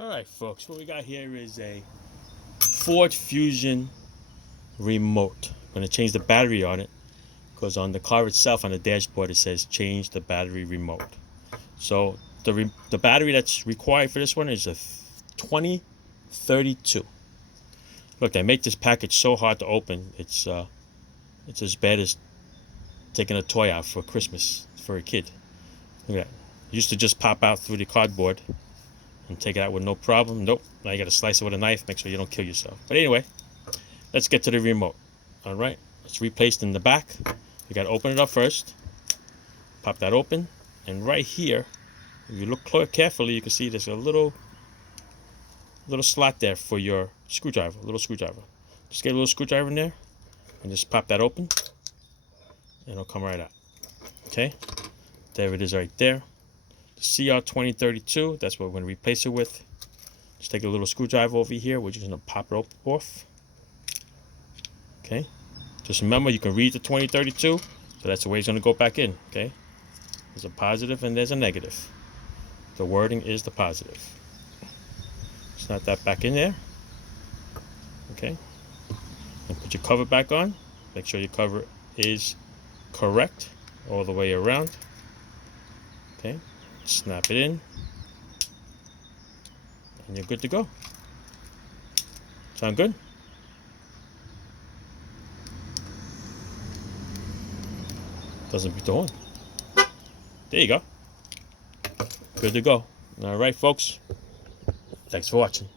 Alright folks, what we got here is a Ford Fusion remote. I'm going to change the battery on it because on the car itself, on the dashboard, it says change the battery remote. So the battery that's required for this one is a 2032. Look, they make this package so hard to open. It's as bad as taking a toy out for Christmas for a kid. Look at that. It used to just pop out through the cardboard and take it out with no problem. Nope. Now you got to slice it with a knife. Make sure you don't kill yourself. But anyway, let's get to the remote. All right. It's replaced in the back. You got to open it up first. Pop that open. And right here, if you look carefully, you can see there's a little slot there for your screwdriver, a little screwdriver. Just get a little screwdriver in there and just pop that open and it'll come right out. Okay, there it is right there. The CR2032, that's what we're going to replace it with. Just take a little screwdriver over here. We're just going to pop it off. Okay, just remember you can read the 2032, so that's the way it's going to go back in. Okay, there's a positive and there's a negative. The wording is the positive. Snap that back in there. Okay, and put your cover back on. Make sure your cover is correct all the way around. Okay, snap it in and you're good to go. Sound good? Doesn't beat the horn. There you go. Good to go. All right folks, thanks for watching.